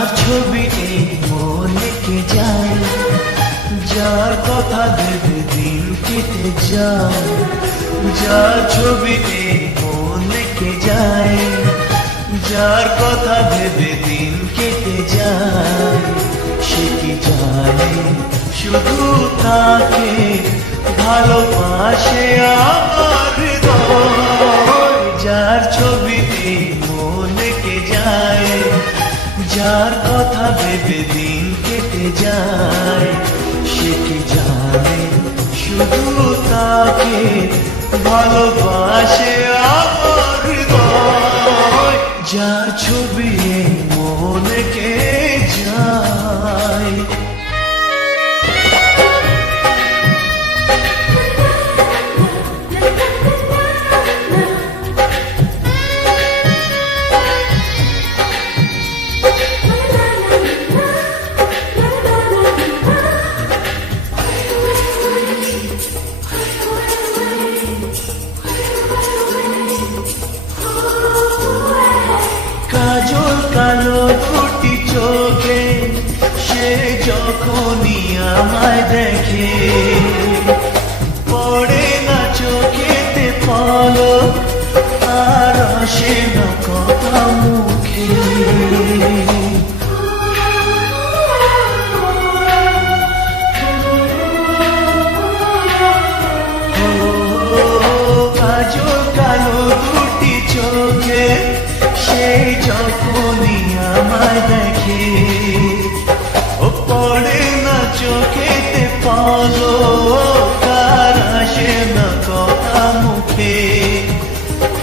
যার ছবিতে মনেকে যায়, যার কথা দেবে দিন কেটে যায়, যার ছবিতে মনেকে যায়, যার কথা ভেবে দিন কেটে যায়। সে কি জানে? শুধু তাকে ভালোবাসে আমার হৃদয়। যার কথা ভেবে দিন কেটে যায়। সে কি জানে? শুধু তাকে ভালোবাসে যখনই আমায় দেখে, পড়ে না চোখেতে পলো আর আসে না কথা মুখে। কালো দুটি চোখে সে যখনই আমায় দেখে। পড়ে না চোখেতে পালো তার আসে না কথা মুখে।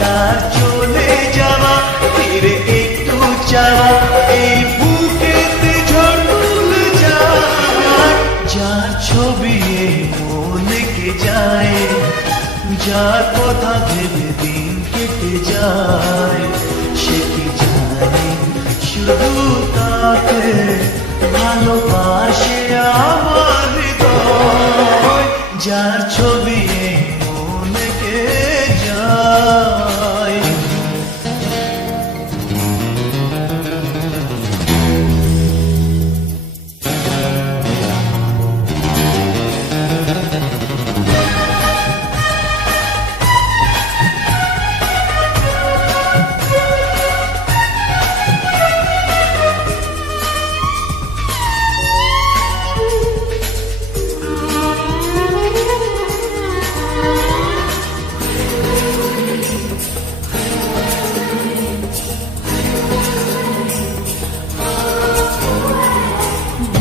তার চলে যাওয়া, ফিরে একটু চাওয়া, এই বুকেতে ঝড়ুল যার। ছবি মনকে যায় যার কথা ভেবে দিন কেটে যায়। ভালোবাসে আমার যার ছবি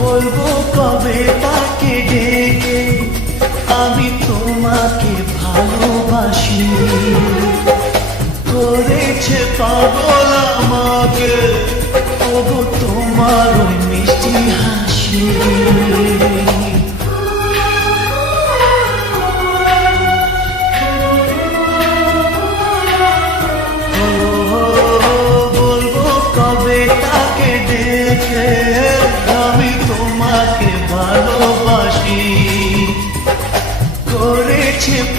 বলব কবে তাকে ডেকে? আমি তোমাকে ভালোবাসি। করেছে পাগল আমাকে তবু তোমার মিষ্টি হাসি।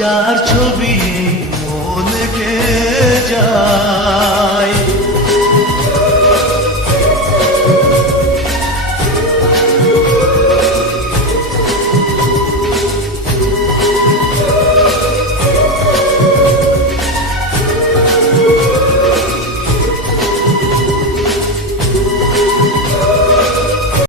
যার ছবি